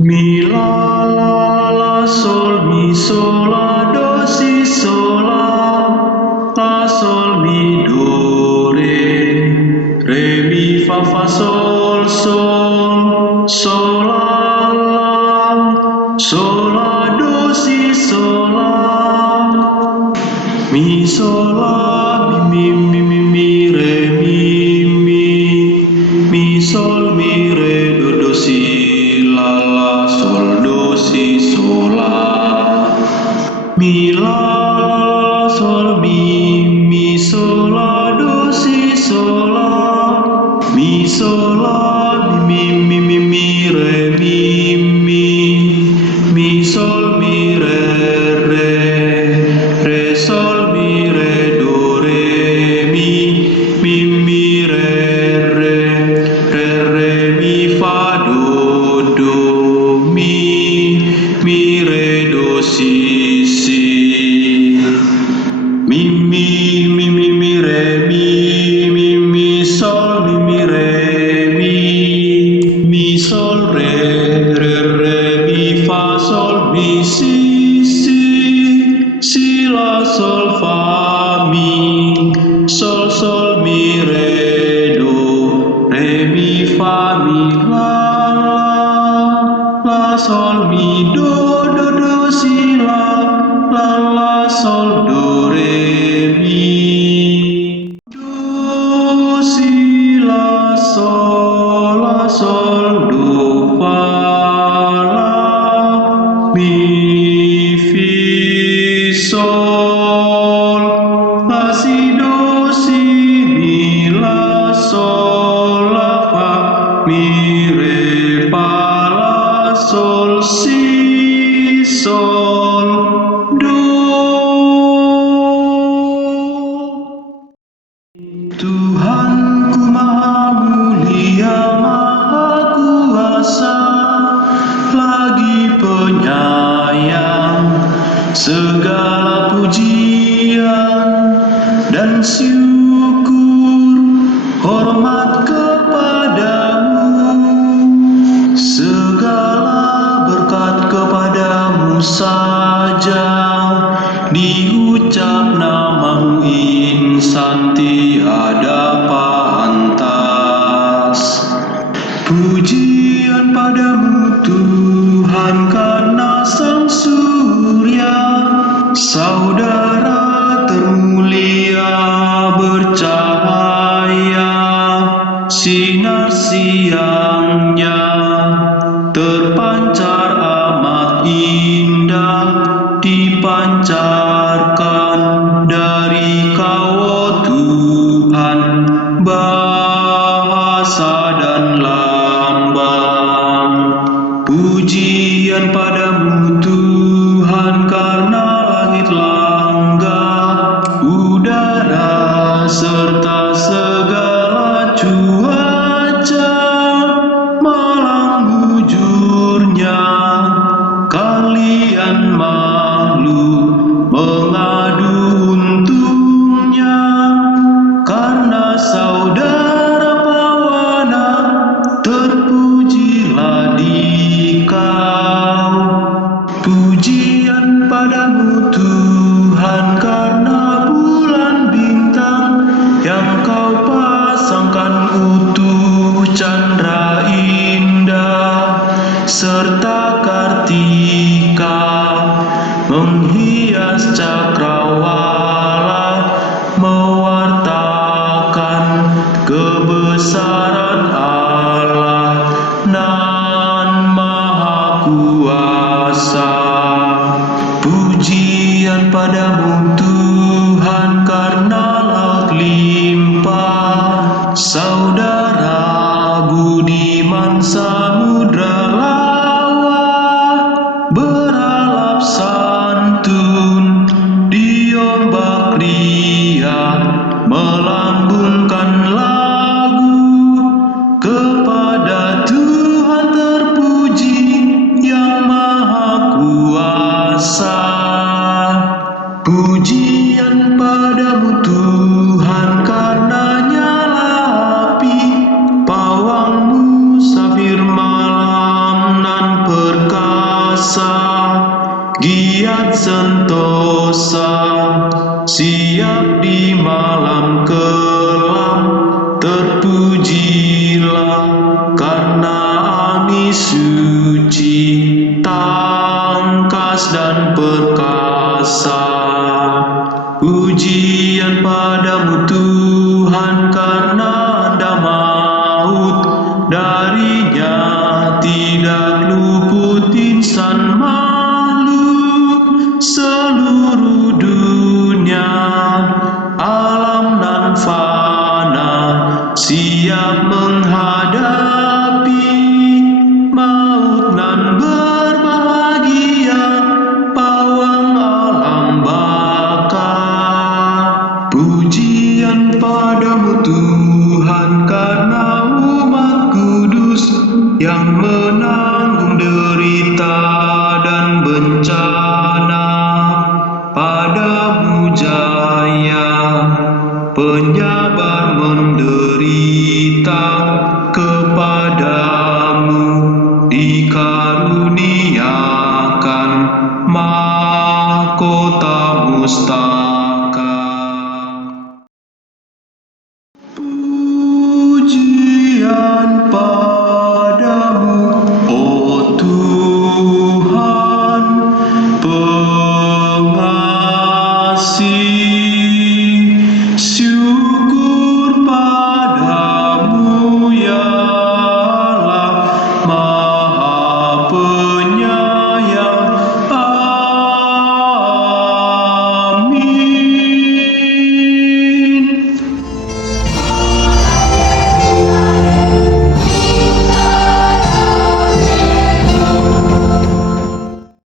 Mi la la la sol mi sol la do si sol la sol mi do re mi fa sol sol la do si sol la mi sol la mi re mi sol mi re do si la sol do si sol la mi la sol mi sol la do si sol la mi sol la mi re mi sol mi re sol mi re do re mi re mi fa do mi re do si mi re mi sol mi re mi sol re mi fa sol mi si la sol fa mi sol mi re mi fa mi la sol mi do si la sol do re mi do si la sol do fa la mi fi sol la si do si mi la sol la fa mi re fa la sol si sol do. Tuhanku maha mulia, maha kuasa, lagi penyayang, segala pujian dan syukur hormat kepadamu, segala berkat kepadamu saja, diucap namamu insan tiada pantas. Pujian padamu Tuhan karena sang surya, saudara termulia bercahaya, sinar siangnya terpancar amat indah, dipancarkan dari Kau Tuhan, bahasa dan lambang. Pujian padamu Tuhan karena langit langga, udara serta segala cuaca, malang bujurnya kalian makhluk mengadu untungnya, karena saudara pawana terpujilah di Kau. Pujian padamu Tuhan karena bulan bintang yang Kau pasangkan utuh, candra indah serta kartika menghias cakrawala, mewartakan kebesaran Allah nan maha kuasa. Pujian padamu Tuhan karena laut limpah, saudara budiman samudra lawa, beralap santun di ombak riang, melambungkan lagu kepada Tuhan terpuji yang maha kuasa. Pujian padamu Tuhan karena nyala api, pawangmu safir malam nan siap di malam kelam. Terpujilah karena Ani suci, tangkas dan perkasa. Pujian padamu Tuhan, karena Anda maut, darinya tidak luput insan makhluk. Seluruh dunia, alam nan fana, siap menghadapi maut nan berbahagia, pawang alam baka. Pujian padamu Tuhan, karena umat kudus yang